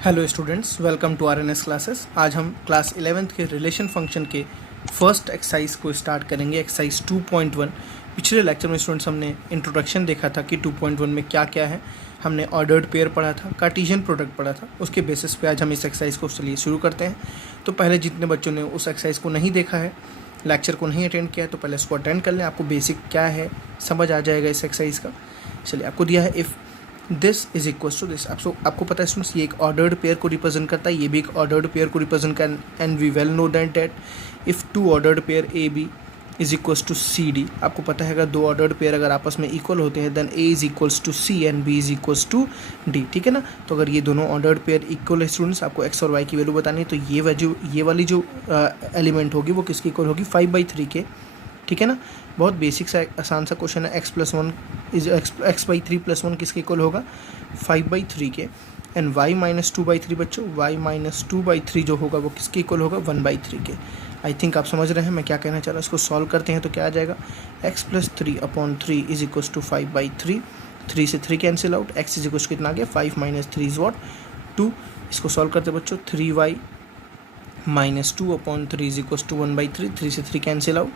Hello students, welcome to RNS classes. आज हम class 11th के रिलेशन फंक्शन के फर्स्ट एक्सरसाइज को स्टार्ट करेंगे, एक्सरसाइज 2.1। पिछले लेक्चर में स्टूडेंट्स हमने इंट्रोडक्शन देखा था कि 2.1 में क्या क्या है। हमने ऑर्डर्ड पेयर पढ़ा था, कार्टेशियन प्रोडक्ट पढ़ा था। उसके बेसिस पे आज हम इस एक्सरसाइज को चलिए शुरू करते हैं। तो पहले जितने बच्चों ने उस एक्सरसाइज को नहीं देखा है, लेक्चर को नहीं अटेंड किया है, तो पहले इसको अटेंड कर लें। आपको बेसिक क्या है समझ आ जाएगा इस एक्सरसाइज का। चलिए, आपको दिया है if this is equal to this. आपको पता है स्टूडेंट्स, ये एक ऑर्डर्ड पेयर को रिप्रेजेंट करता है, ये भी एक ऑर्डर्ड पेयर को रिप्रेजेंट कर, and we well know that if two ordered pair A B is equals to C D. आपको पता है अगर दो ऑर्डर्ड पेयर अगर आपस में इक्वल होते हैं then A is equals to C and B is equals to D. ठीक है ना। तो अगर ये दोनों ऑर्डर्ड पेयर इक्वल है स्टूडेंट्स, आपको एक्स और वाई की वैल्यू बतानी है। तो ये वाली जो एलिमेंट होगी वो किसकी इक्वल होगी, 5/3 के। ठीक है ना। बहुत बेसिक सा आसान सा क्वेश्चन है। x+1 प्लस 1 किसके इक्वल होगा, 5/3 के। एंड y - 2/3 बच्चों, y - 2/3 जो होगा वो किसके इक्वल होगा, 1/3 के। आई थिंक आप समझ रहे हैं मैं क्या कहना चाह रहा हूँ। इसको सॉल्व करते हैं तो क्या आ जाएगा, x+3/3 इज इक्वल टू 5/3। 3 से 3 cancel out, x is equal to कितना आ गया, 5 - 3 इज वॉट, 2। इसको सॉल्व करते बच्चों, 3y - 2/3 इज इक्वल टू 1/3। 3 से 3 cancel out,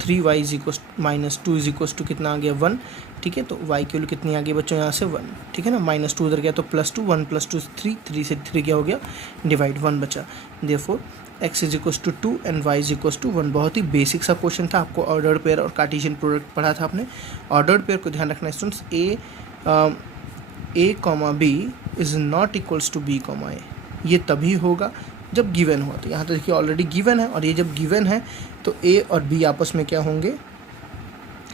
3y is equal -2 is equal to कितना आ गया, 1। ठीक है, तो y की वैल्यू कितनी आ गई बच्चों, यहाँ से 1। ठीक है ना। -2 उधर गया तो +2, 1 + 2 3, 3 से 3 क्या हो गया, डिवाइड 1 बचा। Therefore x is equal to 2 and y is equal to 1। बहुत ही बेसिक सा क्वेश्चन था। आपको ऑर्डर्ड पेयर और कार्टेशियन प्रोडक्ट पढ़ा था आपने। ऑर्डर्ड पेयर को ध्यान रखना students, a, b is not equals to b, a। ये तभी होगा जब गिवन हो। तो यहाँ तो देखिए ऑलरेडी गिवन है, और ये जब गिवन है तो ए और बी आपस में क्या होंगे,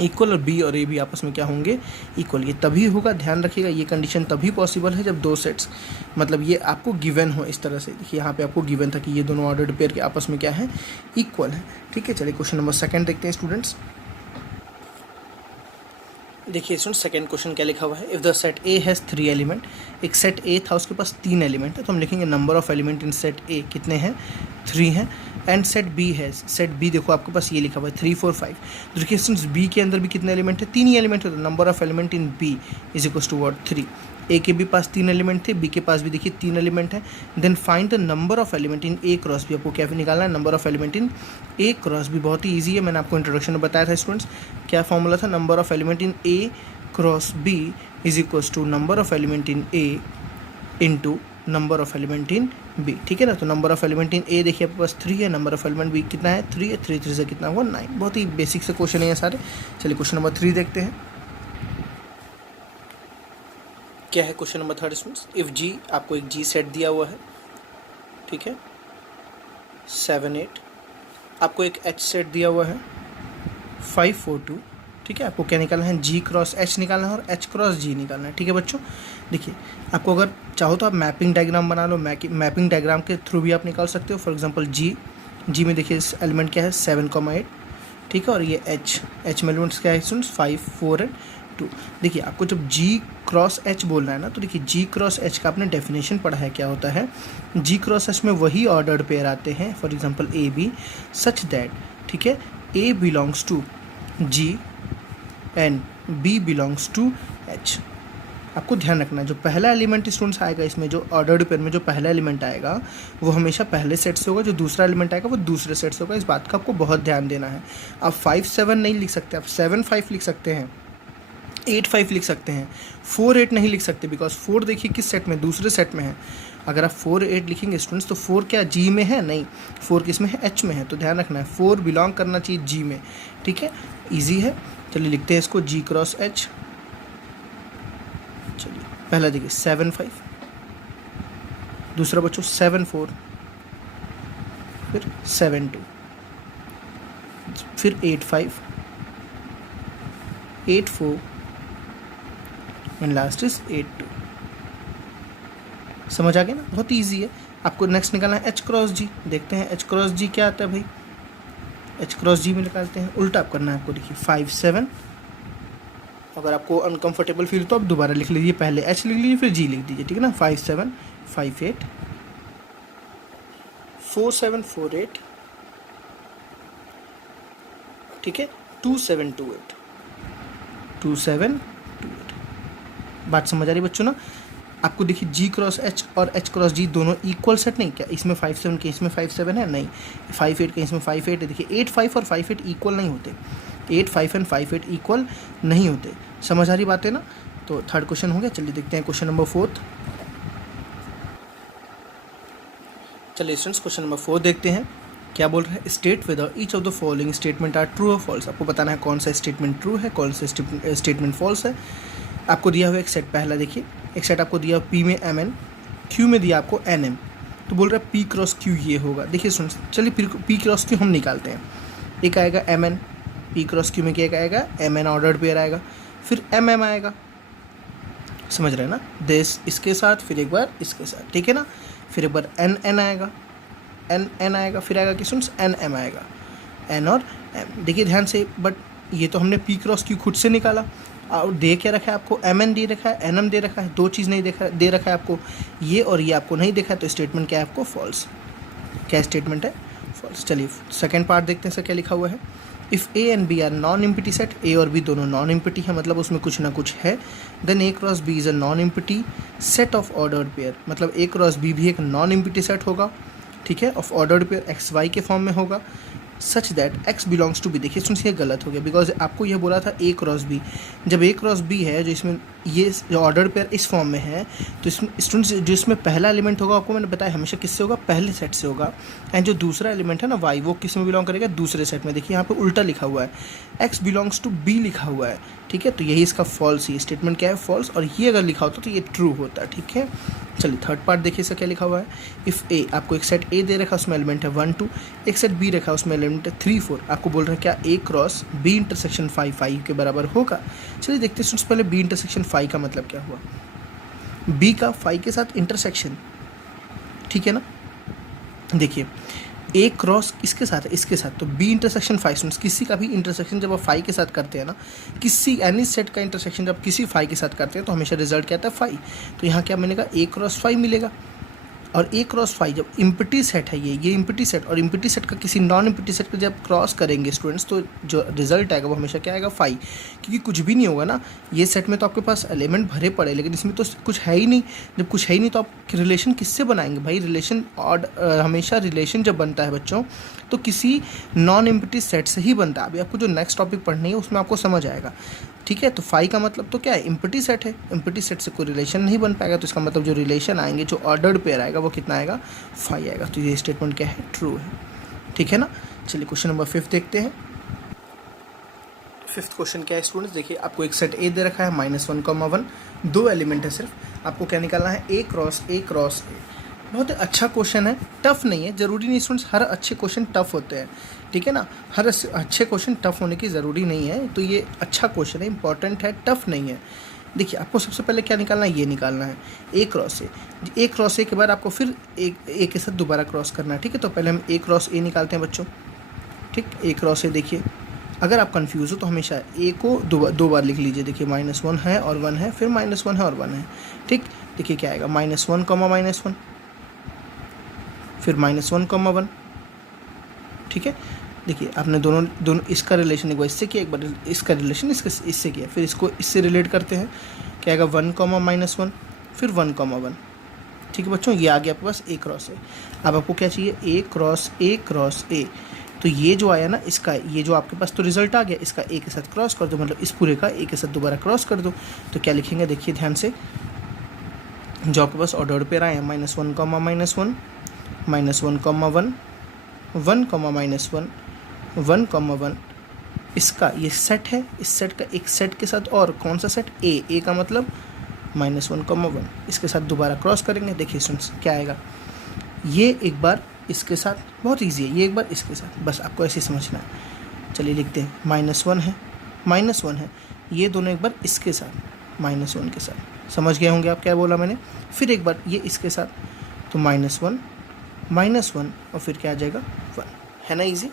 इक्वल, और बी और ए भी आपस में क्या होंगे, इक्वल। ये तभी होगा, ध्यान रखिएगा, ये कंडीशन तभी पॉसिबल है जब दो सेट्स, मतलब ये आपको गिवन हो इस तरह से। देखिए यहाँ पे आपको गिवन था कि ये दोनों ऑर्डर्ड पेयर के आपस में क्या है, इक्वल है। ठीक है, चलिए क्वेश्चन नंबर 2 देखते हैं स्टूडेंट्स। देखिए स्टूडेंट, सेकंड क्वेश्चन क्या लिखा हुआ है, if the set A has 3 element. एक सेट ए था, उसके पास 3 एलिमेंट है, तो हम लिखेंगे number of element in set A कितने हैं, 3 हैं। And set B has, set B देखो आपके पास ये लिखा हुआ है 3, 4, 5। तो देखिए स्टूडेंट्स, बी के अंदर भी कितने एलिमेंट है, 3 ही एलिमेंट है। तो number of element in B is equal to what, 3। A के भी पास 3 एलिमेंट थे, बी के पास भी देखिए 3 एलिमेंट है। Then find the number of element in A cross B. आपको क्या निकालना है, number of element in A cross B. बहुत ही ईजी है, मैंने आपको इंट्रोडक्शन में बताया था स्टूडेंट्स। क्या फॉर्मूला था, number of element in A cross B is equals to number of element in A into number of element in B. ठीक है ना। तो number of element in A देखिए आपके पास 3 है, नंबर ऑफ एलिमेंट बी कितना है, 3 है। 3 3 से कितना हुआ, 9। बहुत ही बेसिक से क्वेश्चन है ये सारे। चलिए क्वेश्चन नंबर 3 देखते हैं। क्या है क्वेश्चन नंबर 3 स्टूडेंट्स, इफ जी, आपको एक जी सेट दिया हुआ है, ठीक है, 7 8। आपको एक एच सेट दिया हुआ है, 5 4 2। ठीक है, आपको क्या निकालना है, जी क्रॉस एच निकालना है और एच क्रॉस जी निकालना है। ठीक है बच्चों, देखिए आपको अगर चाहो तो आप मैपिंग डायग्राम बना लो, मैपिंग डायग्राम के थ्रू भी आप निकाल सकते हो। फॉर एग्जांपल जी में देखिए इस एलिमेंट क्या है, 7,8। ठीक है, और ये एच में एलिमेंट्स क्या है स्टूडेंट्स, 5 4 एंड 2। देखिए आपको जब जी क्रॉस एच बोलना है ना, तो देखिए जी क्रॉस एच का आपने डेफिनेशन पढ़ा है, क्या होता है, जी क्रॉस एच में वही ऑर्डर्ड पेयर आते हैं, for example A B, such that, ठीक है, A belongs to G and B belongs to H. आपको ध्यान रखना है, जो पहला एलिमेंट स्टूडेंट्स आएगा इसमें, जो ऑर्डर्ड पेयर में जो पहला एलिमेंट आएगा वो हमेशा पहले सेट से होगा, जो दूसरा एलिमेंट आएगा वो दूसरे सेट से होगा। इस बात का आपको बहुत ध्यान देना है। आप 5 7 नहीं लिख सकते, आप 7 5 लिख सकते हैं, 8 5 लिख सकते हैं, 4 8 नहीं लिख सकते, बिकॉज 4 देखिए किस सेट में, दूसरे सेट में है। अगर आप 4 8 लिखेंगे स्टूडेंट्स तो 4 क्या जी में है, नहीं, 4 किस में है, एच में है। तो ध्यान रखना है 4 बिलोंग करना चाहिए जी में। ठीक है, ईजी है। चलिए लिखते हैं इसको, जी क्रॉस एच। चलिए पहला देखिए 7 5, दूसरा बच्चों 7 4, फिर 7 2, फिर 8 5, 8 4 एंड लास्ट इज 8 2। समझ आ गया ना, बहुत ईजी है। आपको नेक्स्ट निकालना है एच क्रॉस जी। देखते हैं एच क्रॉस जी क्या आता है भाई, एच क्रॉस जी में निकालते हैं। उल्टा आप करना है आपको, देखिए 5 7। अगर आपको अनकंफर्टेबल फील तो आप दोबारा लिख लीजिए, पहले एच लिख लीजिए फिर जी लिख दीजिए। ठीक है ना, 5 7 5 8 4 7 4 8, ठीक है, 2 7 2 8, 2 7 2 8। बात समझ आ रही बच्चों ना। आपको देखिए जी क्रॉस एच और एच क्रॉस जी दोनों इक्वल सेट नहीं, क्या इसमें 5 7 के इसमें 5 7 है, नहीं 5 8 के इसमें 5 8 है। देखिए 8 5 और 5 8 इक्वल नहीं होते, 8 5 एंड 5 8 इक्वल नहीं होते। समझ आ रही बात है ना। तो थर्ड क्वेश्चन हो गया। चलिए देखते हैं क्वेश्चन नंबर 4। चलिए स्टूडेंट्स क्वेश्चन नंबर 4 देखते हैं क्या बोल रहे हैं। State whether each of the following statement are true और फॉल्स। आपको बताना है कौन सा स्टेटमेंट ट्रू है, कौन सा स्टेटमेंट फॉल्स है। आपको दिया हुआ एक सेट, पहला देखिए एक सेट आपको दिया पी में एम एन, क्यू में दिया आपको एन एम। तो बोल रहा है पी क्रॉस क्यू ये होगा। देखिए सुन, चलिए पी क्रॉस क्यू हम निकालते हैं। एक आएगा M N, P cross Q में क्या आएगा, एम एन ऑर्डर्ड पेयर आएगा, फिर एम एम आएगा, समझ रहे हैं ना, देश इसके साथ, फिर एक बार इसके साथ, ठीक है ना, फिर एक बार एन एन आएगा, एन एन आएगा, फिर आएगा कि सुन एन एम आएगा, एन और एम। देखिए ध्यान से, बट ये तो हमने पी क्रॉस क्यू खुद से निकाला, और दे क्या रखा है आपको, एम एन दे रखा है, एन एम दे रखा है, दो चीज़ नहीं दे रखा है आपको, ये और ये आपको नहीं देखा है, तो स्टेटमेंट क्या है आपको फॉल्स। क्या स्टेटमेंट है, फॉल्स। चलिए सेकंड पार्ट देखते हैं सर क्या लिखा हुआ है। If A and B are non empty set, A और बी दोनों नॉन इम्पिटी है, मतलब उसमें कुछ ना कुछ है, then A cross B is a non empty set of ordered pair, मतलब ए क्रॉस बी भी एक नॉन इम्पिटी सेट होगा, ठीक है, of ordered pair X Y के फॉर्म में होगा, such that X belongs to B. देखिए सुन, ये गलत हो गया, बिकॉज आपको यह बोला था ए क्रॉस बी। जब ए क्रॉस बी है, जो इसमें ये जो ऑर्डर पेयर इस फॉर्म में है, तो इसमें स्टूडेंट्स जो इसमें पहला एलिमेंट होगा, आपको मैंने बताया हमेशा किससे होगा, पहले सेट से होगा, एंड जो दूसरा एलिमेंट है ना वाई, वो किस में बिलोंग करेगा, दूसरे सेट में। देखिए यहाँ पे उल्टा लिखा हुआ है, एक्स बिलोंग्स टू बी लिखा हुआ है, ठीक है, तो यही इसका फॉल्स, ही स्टेटमेंट क्या है फॉल्स, और ये अगर लिखा होता तो ये ट्रू होता, ठीक है। चलिए थर्ड पार्ट देखिए इसका क्या लिखा हुआ है। इफ़ ए, आपको एक सेट ए दे रखा है, उसमें एलिमेंट है 1 2, एक सेट बी रखा है, उसमें एलिमेंट है 3 4, आपको बोल रहे हैं क्या ए क्रॉस बी इंटरसेक्शन 5 5 के बराबर होगा। चलिए देखते हैं सबसे पहले बी इंटरसेक्शन 5 का मतलब क्या हुआ, बी का 5 के साथ इंटरसेक्शन, ठीक है ना। देखिए ए क्रॉस इसके साथ है, इसके साथ, तो बी इंटरसेक्शन 5, किसी का भी इंटरसेक्शन जब आप 5 के साथ करते हैं ना, किसी एनी सेट का इंटरसेक्शन जब किसी 5 के साथ करते हैं तो हमेशा रिजल्ट क्या आता है 5। तो यहाँ क्या मिलेगा, ए क्रॉस 5 मिलेगा। और ए क्रॉस 5 जब इम्पिटी सेट है, ये इम्पिटी सेट, और इम्पिटी सेट का किसी नॉन इम्पिटी सेट को जब क्रॉस करेंगे स्टूडेंट्स, तो जो रिजल्ट आएगा वो हमेशा क्या आएगा 5, क्योंकि कुछ भी नहीं होगा ना, ये सेट में तो आपके पास एलिमेंट भरे पड़े, लेकिन इसमें तो कुछ है ही नहीं। जब कुछ है ही नहीं तो आप रिलेशन किससे बनाएंगे भाई, रिलेशन और हमेशा रिलेशन जब बनता है बच्चों तो किसी नॉन इम्पिटी सेट से ही बनता है। अभी आपको जो नेक्स्ट टॉपिक पढ़नी है उसमें आपको समझ आएगा, ठीक है। तो 5 का मतलब तो क्या है, इम्पिटी सेट है, इम्पिटी सेट से कोई रिलेशन नहीं बन पाएगा, तो इसका मतलब जो रिलेशन आएंगे, जो ऑर्डर्ड पेयर आएगा वो कितना आएगा 5 आएगा। तो ये स्टेटमेंट क्या है, ट्रू है, ठीक है ना। चलिए क्वेश्चन नंबर 5 देखते हैं। 5th क्वेश्चन क्या है स्टूडेंट्स, देखिए आपको एक सेट ए दे रखा है -1, 1, दो एलिमेंट है सिर्फ, आपको क्या निकालना है, ए क्रॉस ए। बहुत अच्छा क्वेश्चन है, टफ नहीं है, ज़रूरी नहीं स्टूडेंट्स हर अच्छे क्वेश्चन टफ होते हैं, ठीक है ना, हर अच्छे क्वेश्चन टफ होने की ज़रूरी नहीं है। तो ये अच्छा क्वेश्चन है, इंपॉर्टेंट है, टफ नहीं है। देखिए आपको सबसे पहले क्या निकालना है, ये निकालना है A cross A. A cross ए के बाद आपको फिर ए के साथ दोबारा क्रॉस करना है, ठीक है। तो पहले हम ए क्रॉस ए निकालते हैं बच्चों, ठीक, ए क्रॉस ए। देखिए अगर आप कंफ्यूज हो तो हमेशा ए को दो बार लिख लीजिए। देखिए -1 है और 1 है, फिर -1 है और 1 है, ठीक। देखिए क्या आएगा, -1, -1, फिर -1, 1, ठीक है। देखिए आपने दोनों इसका रिलेशन एक बार इससे किया, एक बार इसका रिलेशन इससे किया, फिर इसको इससे रिलेट करते हैं, क्या आएगा 1, -1, फिर 1, 1, ठीक है बच्चों। ये आ गया आपके पास ए क्रॉस ए। अब आपको क्या चाहिए, ए क्रॉस ए। तो ये जो आया ना, इसका ये जो आपके पास तो रिजल्ट आ गया, इसका ए के साथ क्रॉस कर दो, मतलब इस पूरे का ए के साथ दोबारा क्रॉस कर दो। तो क्या लिखेंगे, देखिए ध्यान से, जो आपके पास ऑर्डर पेयर आए हैं -1, -1, -1, -1, 1, -1, 1, 1, इसका ये सेट है, इस सेट का एक सेट के साथ और कौन सा सेट, ए का मतलब -1, 1, इसके साथ दोबारा क्रॉस करेंगे। देखिए स्टूडेंट्स क्या आएगा, ये एक बार इसके साथ, बहुत इजी है, ये एक बार इसके साथ, बस आपको ऐसे समझना है। चलिए लिखते हैं, -1 है, ये दोनों एक बार इसके साथ, -1 के साथ, समझ गए होंगे आप क्या बोला मैंने। फिर एक बार ये इसके साथ, तो -1 और फिर क्या आ जाएगा 1, है ना, इजी।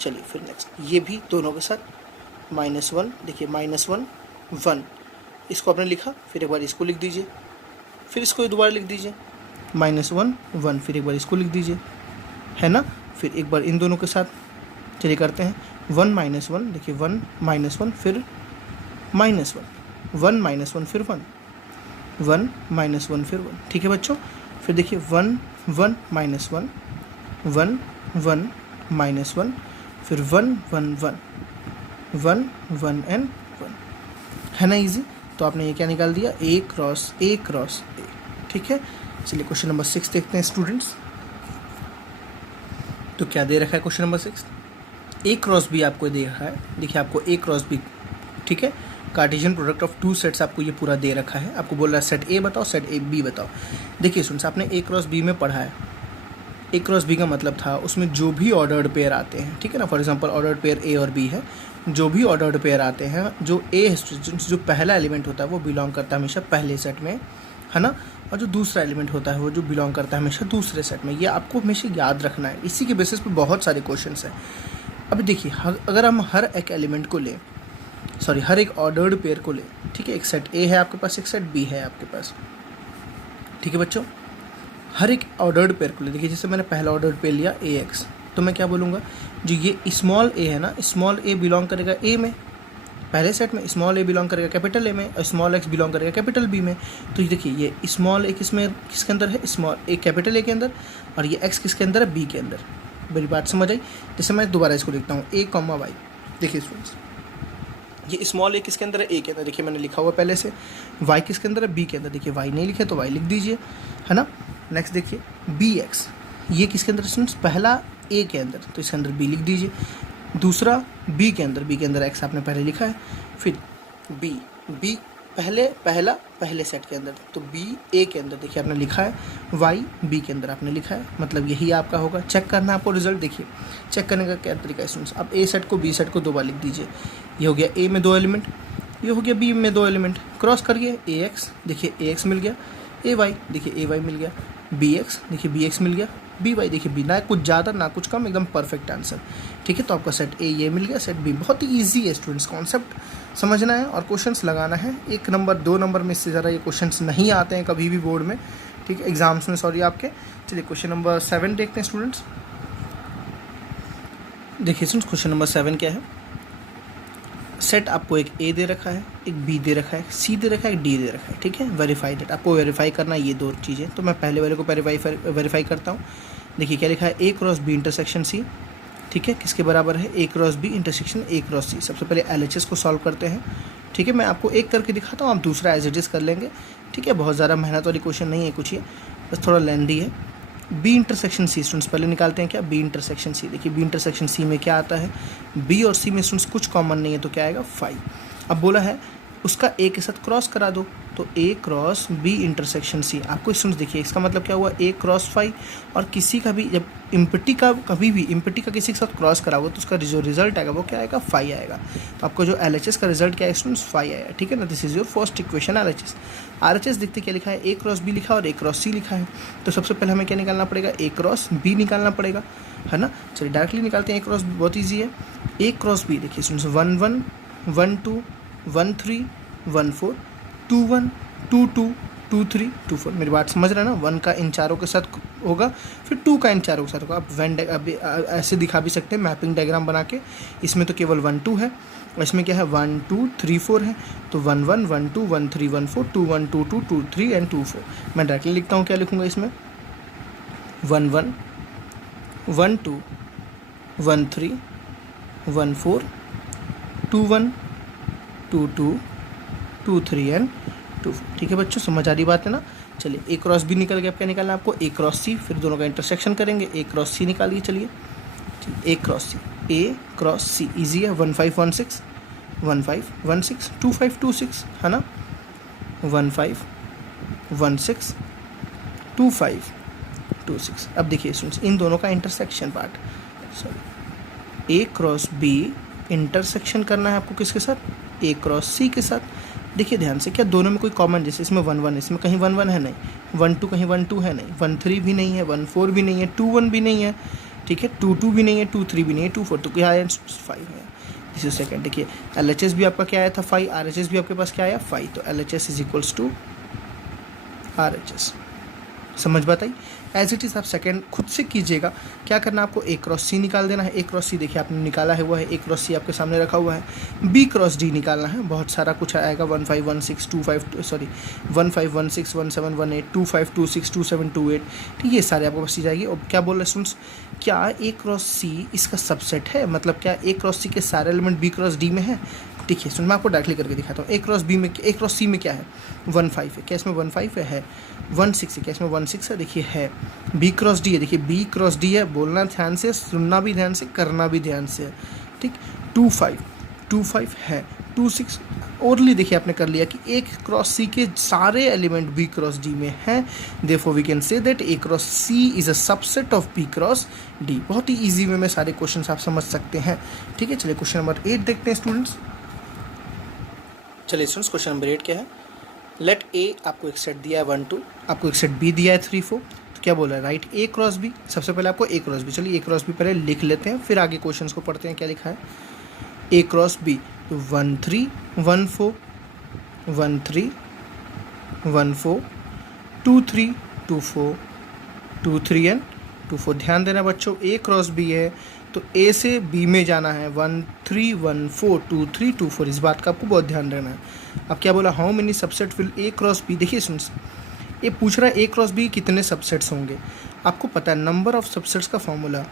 चलिए फिर नेक्स्ट, ये भी दोनों के साथ -1, देखिए -1, 1, इसको आपने लिखा, फिर एक बार इसको लिख दीजिए, फिर इसको दोबारा लिख दीजिए, -1, 1, फिर एक बार इसको लिख दीजिए, है ना। फिर एक बार इन दोनों के साथ, चलिए करते हैं, 1, -1, देखिए 1, -1, फिर -1, 1, -1, फिर 1, 1 -1 फिर 1, ठीक है बच्चों। फिर देखिए 1 1 -1 1 1 -1 फिर 1 1 1 1 1 एंड 1, है ना इजी। तो आपने ये क्या निकाल दिया, A cross A cross A, ठीक है। चलिए क्वेश्चन नंबर 6 देखते हैं स्टूडेंट्स। तो क्या दे रखा है question number 6, A cross B आपको दे रखा है। देखिए आपको A क्रॉस B, ठीक है, Cartesian product of two sets आपको ये पूरा दे रखा है। आपको बोल रहा है सेट A बताओ, सेट A B बताओ। देखिए स्टूडेंट्स, आपने A क्रॉस B में पढ़ा है, A क्रॉस B का मतलब था उसमें जो भी ऑर्डर्ड पेयर आते हैं, ठीक है ना। For example ordered pair A और B है, जो भी ऑर्डर्ड पेयर आते हैं, जो A स्टूडेंट्स जो पहला एलिमेंट होता है वो बिलोंग करता है हमेशा पहले सेट में, है ना। और जो दूसरा एलिमेंट होता है वो जो बिलोंग करता है हमेशा दूसरे सेट में। ये आपको हमेशा याद रखना है, इसी के बेसिस पे बहुत सारे क्वेश्चंस हैं। अब देखिए अगर हम हर एक एलिमेंट को लें, सॉरी हर एक ऑर्डर्ड पेयर को लें, ठीक है, एक सेट A है आपके पास, एक सेट B है आपके पास, ठीक है बच्चों। हर एक ऑर्डर्ड पेयर को ले, देखिए जैसे मैंने पहला ऑर्डर्ड पेयर लिया AX, तो मैं क्या बोलूँगा, जो ये स्मॉल a है ना, स्मॉल a बिलोंग करेगा A में, पहले सेट में स्मॉल a बिलोंग करेगा कैपिटल A में, और स्मॉल x बिलोंग करेगा कैपिटल B में। तो ये देखिए ये स्मॉल a किसके अंदर है, स्मॉल a कैपिटल A के अंदर, और ये x किसके अंदर है, B के अंदर। मेरी बात समझ आई। जैसे मैं दोबारा इसको लिखता हूँ A, y, देखिए स्टूडेंट्स ये स्मॉल a किसके अंदर है, A के अंदर, देखिए मैंने लिखा हुआ पहले से। y किसके अंदर है, B के अंदर, देखिए y नहीं लिखे तो y लिख दीजिए, है ना। नेक्स्ट देखिए bx, ये किसके अंदर स्टूडेंट्स, पहला A के अंदर, तो इसके अंदर B लिख दीजिए। दूसरा B के अंदर x आपने पहले लिखा है। फिर B पहले सेट के अंदर, तो B A के अंदर देखिए आपने लिखा है, y B के अंदर आपने लिखा है, मतलब यही आपका होगा। चेक करना आपको रिजल्ट, देखिए चेक करने का क्या तरीका है स्टूडेंट्स। अब A सेट को B सेट को 2 बार लिख दीजिए। ये हो गया A में 2 एलिमेंट, ये हो गया B में 2 एलिमेंट, क्रॉस करिए AX, देखिए AX मिल गया, AY देखिए AY मिल गया, BX देखिए BX मिल गया, BY देखिए B, ना कुछ ज़्यादा ना कुछ कम, एकदम परफेक्ट आंसर, ठीक है। तो आपका सेट A ये मिल गया, सेट B बहुत ही ईजी है स्टूडेंट्स, कॉन्सेप्ट समझना है और क्वेश्चंस लगाना है। 1 नंबर 2 नंबर में इससे ज़्यादा ये क्वेश्चंस नहीं आते हैं कभी भी बोर्ड में, ठीक है, एग्जाम्स में, सॉरी आपके। चलिए क्वेश्चन नंबर 7 देखते हैं स्टूडेंट्स। देखिए स्टूडेंट्स क्वेश्चन नंबर 7 क्या है, सेट आपको एक A दे रखा है, एक B दे रखा है, C दे रखा है, एक D दे रखा है, ठीक है। वेरीफाई डेट आपको वेरीफाई करना है ये 2 चीज़ें, तो मैं पहले वाले को वेरीफाई करता हूँ। देखिए क्या लिखा है, A cross B intersection C, ठीक है, किसके बराबर है, A cross B intersection A cross C। सबसे पहले LHS को सॉल्व करते हैं, ठीक है। मैं आपको एक करके दिखाता हूँ, आप दूसरा एज इट इज़ कर लेंगे, ठीक है। बहुत ज़्यादा मेहनत वाली क्वेश्चन नहीं है कुछ, ये बस थोड़ा लेंदी है। B इंटरसेक्शन C स्टूडेंट्स पहले निकालते हैं क्या, B इंटरसेक्शन C। देखिए B इंटरसेक्शन C में क्या आता है, B और C में स्टूडेंट्स कुछ कॉमन नहीं है, तो क्या आएगा 5। अब बोला है उसका A के साथ क्रॉस करा दो, तो A cross B intersection C। आपको स्टूडेंट्स देखिए इसका मतलब क्या हुआ, A क्रॉस 5, और किसी का भी जब इम्पटी का कभी भी इम्पटी का किसी के साथ क्रॉस करा हुआ तो उसका जो रिजल्ट आएगा वो क्या आएगा, 5 आएगा। तो आपको जो LHS का रिजल्ट क्या है स्टूडेंट्स, 5 आएगा, ठीक है ना। This is your first equation LHS। RHS देखते क्या लिखा है, A क्रॉस B लिखा है और A क्रॉस C लिखा है, तो सबसे पहले हमें क्या निकालना पड़ेगा, A क्रॉस B निकालना पड़ेगा, है ना। चलिए डायरेक्टली निकालते हैं। A क्रॉस B बहुत ईजी है, A क्रॉस B देखिए स्टूडेंट्स 1 1 1 2 1 3 1 4 2 1 2 2 2 3 2 4। मेरी बात समझ रहे हैं ना, 1 का इन चारों के साथ होगा, फिर 2 का इन चारों के साथ होगा। आप अब ऐसे दिखा भी सकते हैं मैपिंग डायग्राम बना के। इसमें तो केवल 1 2 है, और इसमें क्या है 1 2 3 4 है, तो 1 1 1 2 1 3 1 4 2 1 2 2 2 3 एंड 2 4। मैं डायरेक्टली लिखता हूँ, क्या लिखूँगा इसमें 1 1 1 2 1 3 1 4 2 1 2 2 2 3 एंड 2 4, ठीक है बच्चों, समझ आ रही बात है ना। चलिए A क्रॉस B निकल गया, अब क्या निकालना है आपको, A क्रॉस C, फिर दोनों का इंटरसेक्शन करेंगे, A क्रॉस C निकालिए। चलिए A cross C, A cross C easy है, 1 5 1 6 1 5 1 6 2 5 2 6, है ना, 1 5 1 6 2 5 2 6। अब देखिए स्टूडेंट्स इन दोनों का intersection part, sorry A cross B intersection करना है आपको किसके साथ, A क्रॉस C के साथ। देखिए ध्यान से, क्या दोनों में कोई कॉमन, जैसे इसमें 1 1, इसमें कहीं 1 1 है नहीं, 1 2 कहीं 1 2 है नहीं, 1 3 भी नहीं है, 1 4 भी नहीं है, 2 1 भी नहीं है, ठीक है, 2 2 भी नहीं है, 2 3 भी नहीं है, 2 4, तो क्या है 5 है। This is second. देखिए LHS भी आपका क्या आया था 5, RHS भी आपके पास क्या आया 5, तो LHS is equals to RHS, समझ बात आई। एज इट इज़ आप सेकंड खुद से कीजिएगा। क्या करना है आपको, ए क्रॉस सी निकाल देना है। ए क्रॉस सी देखिए आपने निकाला है, वो है ए क्रॉस सी आपके सामने रखा हुआ है। बी क्रॉस डी निकालना है, बहुत सारा कुछ आएगा, 1516 25 26 27 28 ठीक है, ये सारे आपको बस जाएगी। और क्या बोल रहे स्टूडेंट्स, क्या ए क्रॉस सी इसका सबसेट है, मतलब क्या ए क्रॉस सी के सारे एलिमेंट बी क्रॉस डी में है। देखिए सुन, मैं आपको डायरेक्टली करके दिखाता हूँ। ए क्रॉस बी में, ए क्रॉस सी में क्या है, 15 है, क्या इसमें 15 है 16 है, क्या इसमें 16 है, देखिए है। बी क्रॉस डी है, देखिए बी क्रॉस डी है, बोलना ध्यान से, सुनना भी ध्यान से, करना भी ध्यान से, ठीक। 25 है, 26 ओरली देखिए आपने कर लिया कि ए क्रॉस सी के सारे एलिमेंट बी क्रॉस डी में हैं, therefore we can say that A cross C is a subset of B cross D. बहुत ही ईजी वे में सारे क्वेश्चन आप समझ सकते हैं, ठीक है। चलिए क्वेश्चन नंबर 8 देखते हैं स्टूडेंट्स। चलिए स्टूडेंट्स क्वेश्चन नंबर 8 क्या है, लेट ए, आपको एक सेट दिया है 1 2, आपको एक सेट बी दिया है 3 4, तो क्या बोला है, राइट ए क्रॉस बी। सबसे पहले आपको ए क्रॉस बी, चलिए ए क्रॉस बी पहले लिख लेते हैं, फिर आगे क्वेश्चंस को पढ़ते हैं क्या लिखा है। ए क्रॉस बी, तो 1 3 1 4 1 3 1 4 2 3 2 4 2 3 एंड 2 4। ध्यान देना बच्चों, ए क्रॉस बी है तो ए से बी में जाना है, 1 3 1 4 2 3 2 4, इस बात का आपको बहुत ध्यान रहना है। अब क्या बोला, how many subset will A cross B. देखिए स्टूडेंट्स, ये पूछ रहा है ए क्रॉस बी कितने सबसेट्स होंगे। आपको पता है नंबर ऑफ सबसेट्स का formula,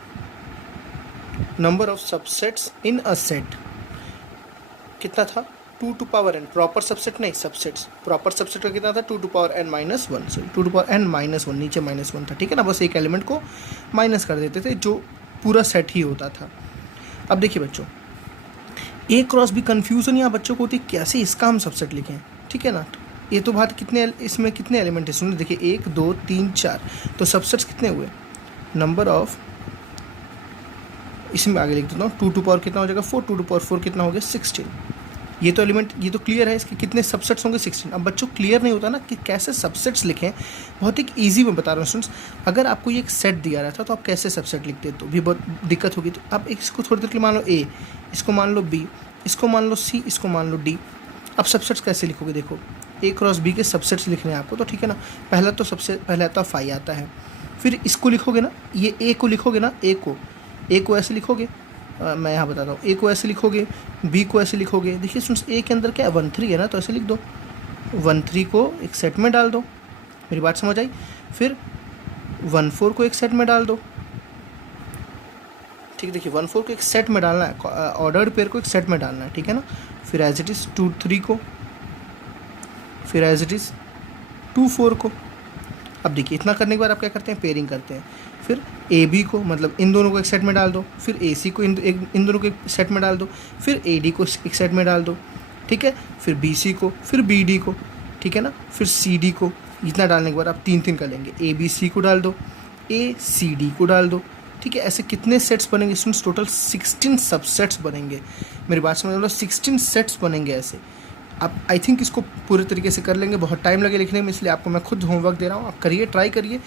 number of subsets in a set कितना था, 2 to power n, proper subset नहीं, सबसेट्स, प्रॉपर सबसेट का कितना था, 2 to power n minus 1, sorry 2 to power n minus 1, नीचे माइनस 1 था, ठीक है ना, बस एक एलिमेंट को माइनस कर देते थे, जो पूरा सेट ही होता था। अब देखिए बच्चों, ए क्रॉस भी कन्फ्यूजन यहाँ बच्चों को होती है, कैसे इसका हम सबसेट लिखें, ठीक है ना। ये तो बात कितने, इसमें कितने एलिमेंट है, सुनिए देखिए 1 2 3 4, तो सबसेट्स कितने हुए, नंबर ऑफ, इसमें आगे लिख देता हूँ, 2 टू पावर कितना हो जाएगा 4, 2 टू पावर 4 कितना हो गया 16। ये तो एलिमेंट, ये तो क्लियर है, इसके कितने सबसेट्स होंगे 16। अब बच्चों क्लियर नहीं होता ना कि कैसे सबसेट्स लिखें, बहुत एक ईजी में बता रहा हूँ स्टूडेंट्स। अगर आपको ये एक सेट दिया रहता तो आप कैसे सबसेट लिखते, तो भी बहुत दिक्कत होगी। तो आप इसको थोड़ी देर के लिए मान लो ए, इसको मान लो बी, इसको मान लो सी, इसको मान लो डी। अब सबसेट्स कैसे लिखोगे, देखो ए क्रॉस बी के सबसेट्स लिखने हैं आपको, तो ठीक है ना। पहला तो सबसे पहले आता है फाई आता है, फिर इसको लिखोगे ना, ये ए को लिखोगे ना, ए को ऐसे लिखोगे, मैं यहाँ बताता हूँ, ए को ऐसे लिखोगे, बी को ऐसे लिखोगे। देखिए सुन, ए के अंदर क्या है 1 3 है ना, तो ऐसे लिख दो, 1 3 को एक सेट में डाल दो, मेरी बात समझ आई। फिर 1 4 को एक सेट में डाल दो, ठीक है। देखिए 1 4 को एक सेट में डालना है, ऑर्डर्ड पेयर को एक सेट में डालना है, ठीक है ना। फिर एज इट इज़ 2 3 को, फिर एज इट इज़ 2 4 को। अब देखिए इतना करने के बाद आप क्या करते हैं, पेयरिंग करते हैं। फिर ए बी को, मतलब इन दोनों को एक सेट में डाल दो, फिर ए सी को इन दोनों को एक सेट में डाल दो, फिर ए डी को एक सेट में डाल दो, ठीक है। फिर बी सी को, फिर बी डी को, ठीक है ना, फिर सी डी को। इतना डालने के बाद आप 3 3 कर लेंगे, ए बी सी को डाल दो, ए सी डी को डाल दो, ठीक है। ऐसे कितने सेट्स बनेंगे स्टूडेंट्स, टोटल 16 सबसेट्स बनेंगे। मेरी बात समझ लो, 16 सेट्स बनेंगे ऐसे। आप आई थिंक इसको पूरे तरीके से कर लेंगे, बहुत टाइम लगे लिखने में, इसलिए आपको मैं खुद होमवर्क दे रहा हूँ, आप करिए, ट्राई करिए।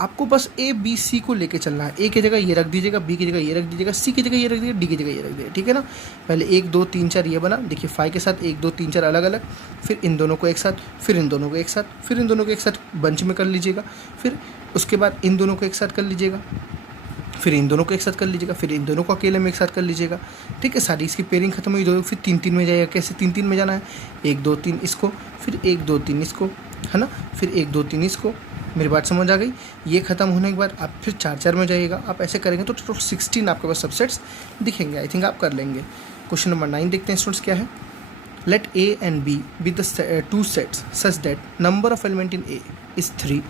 आपको बस ए बी सी को लेके चलना है, ए की जगह ये रख दीजिएगा, बी की जगह ये रख दीजिएगा, सी की जगह ये रख दीजिएगा, डी की जगह ये रख दीजिएगा, ठीक है ना। पहले 1 2 3 4 ये बना, देखिए 5 के साथ 1 2 3 4 अलग अलग, फिर इन दोनों को एक साथ, फिर इन दोनों को एक साथ, फिर इन दोनों को एक साथ बंच में कर लीजिएगा, फिर उसके बाद इन दोनों को एक साथ कर लीजिएगा, फिर इन दोनों को एक साथ कर लीजिएगा, फिर इन दोनों को अकेले में एक साथ कर लीजिएगा, ठीक है। सारी इसकी पेयरिंग खत्म हुई, दो फिर 3 3 में जाएगा। कैसे 3 3 में जाना है, 1 2 3 इसको, फिर 1 2 3 इसको, है ना, फिर 1 2 3 इसको। मेरी बात समझ आ गई। ये खत्म होने के बाद आप फिर 4 4 में जाइएगा। आप ऐसे करेंगे तो टोटल 16 आपके पास सबसेट्स दिखेंगे। आई थिंक आप कर लेंगे। क्वेश्चन नंबर 9 देखते हैं स्टूडेंट्स क्या है। Let A and B be the 2 sets such that number of element in A is 3।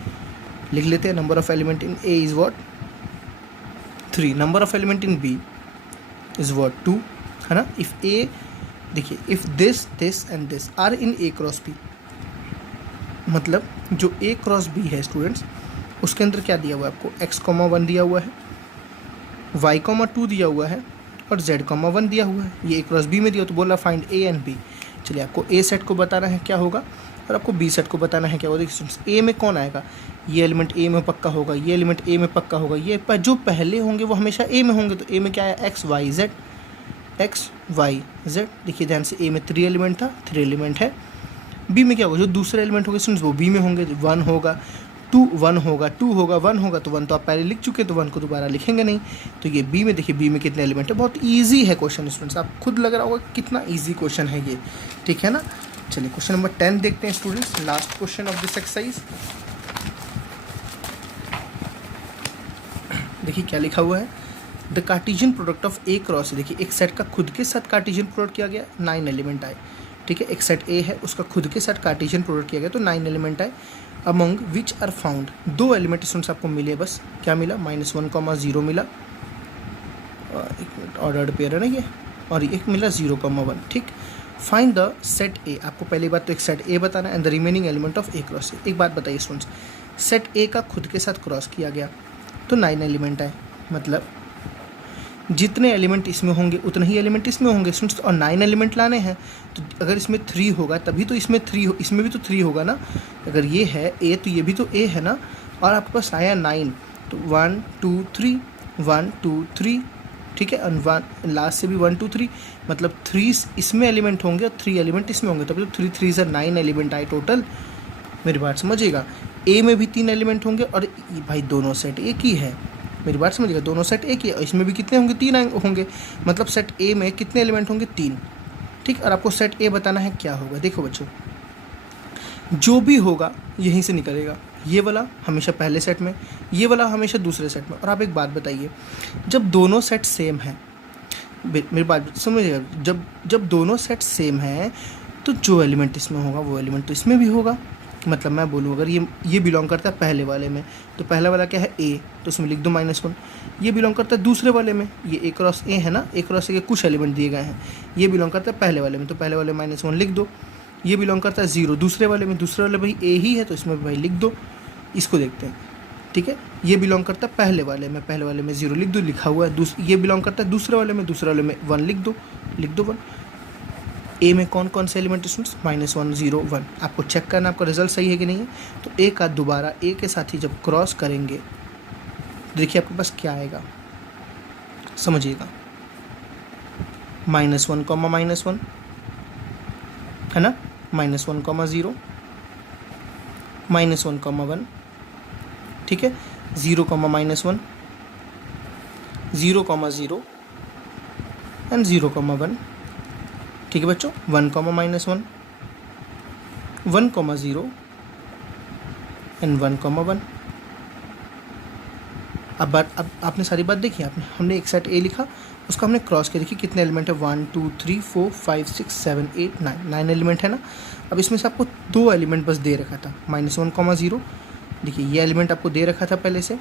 लिख लेते हैं, number of element in A is what 3, number of element in B is what 2, है ना। If A, देखिए if this this and this are in A cross B, मतलब जो A cross B है students, उसके अंदर क्या दिया हुआ है आपको, x,1 दिया हुआ है, y,2 दिया हुआ है और z,1 दिया हुआ है। ये ए क्रॉस बी में दिया, तो बोला फाइंड ए एंड बी। चलिए आपको ए सेट को बताना है क्या होगा और आपको बी सेट को बताना है क्या होगा। देखिए स्टूडेंट्स, ए में कौन आएगा, ये एलिमेंट ए में पक्का होगा, ये एलिमेंट ए में पक्का होगा, ये जो पहले होंगे वो हमेशा ए में होंगे। तो ए में क्या है, x y z। देखिए ध्यान से, ए में 3 एलिमेंट था, 3 एलिमेंट है। बी में क्या होगा, जो दूसरे एलिमेंट होंगे स्टूडेंट्स वो बी में होंगे, 1 होगा, 2 1 होगा, 2 होगा, 1 होगा, तो 1 तो आप पहले लिख चुके, तो 1 को दोबारा लिखेंगे नहीं। तो ये बी में देखिए, बी में कितने एलिमेंट है, बहुत ईजी है क्वेश्चन स्टूडेंट्स, आप खुद लग रहा होगा कितना ईजी क्वेश्चन है ये, ठीक है ना। चलिए क्वेश्चन नंबर 10 देखते हैं students, last question of this exercise. देखिए क्या लिखा हुआ है, the Cartesian product of A cross, देखिए एक सेट का खुद के साथ कार्टेशियन प्रोडक्ट किया गया, 9 एलिमेंट आए, ठीक है। एक सेट ए है, उसका खुद के साथ कार्टेशियन प्रोडक्ट किया गया तो 9 एलिमेंट आए। Among which are found, 2 element students आपको मिले, बस क्या मिला, -1, 0 मिला, एक मिनट ऑर्डर्ड पेयर है ना ये, और एक मिला 0, 1, ठीक। फाइंड द सेट ए, आपको पहली बात तो एक सेट ए बताना है, and the remaining element of A cross ए। एक बात बताइए स्टूडेंट्स, सेट ए का खुद के साथ क्रॉस किया गया तो 9 एलिमेंट आए, मतलब जितने एलिमेंट इसमें होंगे उतने ही एलिमेंट इसमें होंगे स्टूडेंट्स, और 9 एलिमेंट लाने हैं, तो अगर इसमें 3 होगा तभी तो इसमें 3 हो, इसमें भी तो 3 होगा ना, अगर ये है ए तो ये भी तो ए है ना, और आपके पास आया 9, तो 1 2 3 1 2 3, ठीक है, और 1 लास्ट से भी 1 2 3, मतलब 3 इसमें एलिमेंट होंगे और 3 एलिमेंट इसमें होंगे, तभी तो 3 3 से 9 एलिमेंट आए टोटल। मेरी बात समझिएगा, ए में भी 3 एलिमेंट होंगे, और भाई दोनों सेट एक ही है, मेरी बात समझिएगा, दोनों सेट एक ही है, इसमें भी कितने होंगे, 3 होंगे, मतलब सेट ए में कितने एलिमेंट होंगे, 3, ठीक। और आपको सेट ए बताना है क्या होगा। देखो बच्चों, जो भी होगा यहीं से निकलेगा, ये वाला हमेशा पहले सेट में, ये वाला हमेशा दूसरे सेट में। और आप एक बात बताइए, जब दोनों सेट सेम हैं, मेरी बात समझिएगा, जब दोनों सेट सेम हैं तो जो एलिमेंट इसमें होगा वो एलिमेंट तो इसमें भी होगा। मतलब मैं बोलूँ, अगर ये बिलोंग करता है पहले वाले में, तो पहला वाला क्या है, ए, तो उसमें लिख दो -1। ये बिलोंग करता है दूसरे वाले में, ये ए क्रॉस ए है ना, ए क्रॉस ए के कुछ एलिमेंट दिए गए हैं, ये बिलोंग करता है पहले वाले में, तो पहले वाले में -1 लिख दो। ये बिलोंग करता है 0 दूसरे वाले में, दूसरे वाले भाई ए ही है, तो इसमें भाई लिख दो। इसको देखते हैं, ठीक है। ये बिलोंग करता है पहले वाले में, पहले वाले में 0 लिख दो, लिखा हुआ है। ये बिलोंग करता है दूसरे वाले में, दूसरे वाले में 1 लिख दो 1। ए में कौन कौन से एलिमेंट स्टूडेंट्स, -1 0 1, आपको चेक करना आपका रिजल्ट सही है कि नहीं है। तो ए का दोबारा ए के साथ ही जब क्रॉस करेंगे, देखिए आपके पास क्या आएगा, समझिएगा, -1, -1 है ना, -1, -0 -1, -1, ठीक है, 0, -1 0, 0 एंड 0, 1, ठीक है बच्चों, 1, -1 1, 0 एंड 1, 1। अब आपने सारी बात देखी, हमने एक सेट ए लिखा, उसका हमने क्रॉस किया, देखिए कितने एलिमेंट है, 1 2 3 4 5 6 7 8 9 एलिमेंट है ना। अब इसमें से आपको 2 एलिमेंट बस दे रखा था, -1, 0, देखिए ये एलिमेंट आपको दे रखा था पहले से,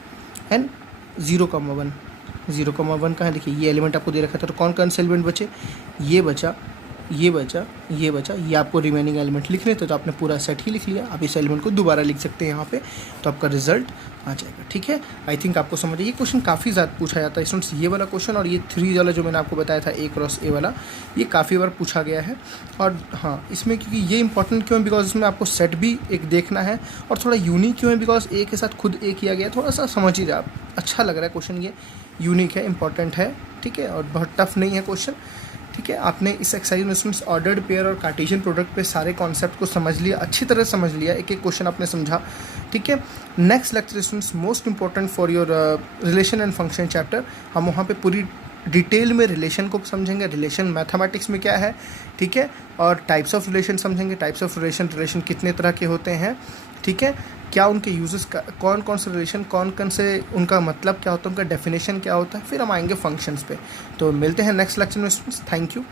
एंड 0, 1 0, 1 कहाँ है, देखिए ये एलिमेंट आपको दे रखा था, तो कौन कौन से एलिमेंट बचे, ये बचा, ये बचा, ये बचा, ये आपको रिमेनिंग एलिमेंट लिखने थे, तो आपने पूरा सेट ही लिख लिया। आप इस एलिमेंट को दोबारा लिख सकते हैं यहाँ पे, तो आपका रिजल्ट आ जाएगा, ठीक है। आई थिंक आपको समझ आइए, ये क्वेश्चन काफ़ी ज़्यादा पूछा जाता है स्टूडेंट्स, ये वाला क्वेश्चन और ये 3 वाला जो मैंने आपको बताया था ए क्रॉस ए वाला, ये काफ़ी बार पूछा गया है। और हाँ, इसमें क्योंकि ये इंपॉर्टेंट क्यों है, बिकॉज इसमें आपको सेट भी एक देखना है, और थोड़ा यूनिक क्यों है, बिकॉज ए के साथ खुद ए किया गया, थोड़ा सा समझ ही आप, अच्छा लग रहा है क्वेश्चन, ये यूनिक है, इंपॉर्टेंट है, ठीक है, और बहुत टफ नहीं है क्वेश्चन, ठीक है। आपने इस एक्सरसाइज में स्टूडेंट्स ऑर्डर्ड पेयर और कार्टेशियन प्रोडक्ट पे सारे कॉन्सेप्ट को समझ लिया, अच्छी तरह समझ लिया, एक एक क्वेश्चन आपने समझा, ठीक है। Next lecture students most important for your relation and function chapter, हम वहाँ पे पूरी डिटेल में रिलेशन को समझेंगे, रिलेशन मैथमेटिक्स में क्या है, ठीक है, और टाइप्स ऑफ रिलेशन समझेंगे, टाइप्स ऑफ रिलेशन कितने तरह के होते हैं, ठीक है, क्या उनके यूजेस, कौन कौन से रिलेशन, कौन कौन से उनका मतलब क्या होता है, उनका डेफिनेशन क्या होता है, फिर हम आएंगे फंक्शंस पे। तो मिलते हैं नेक्स्ट लेक्चर में स्टूडेंट्स, थैंक यू।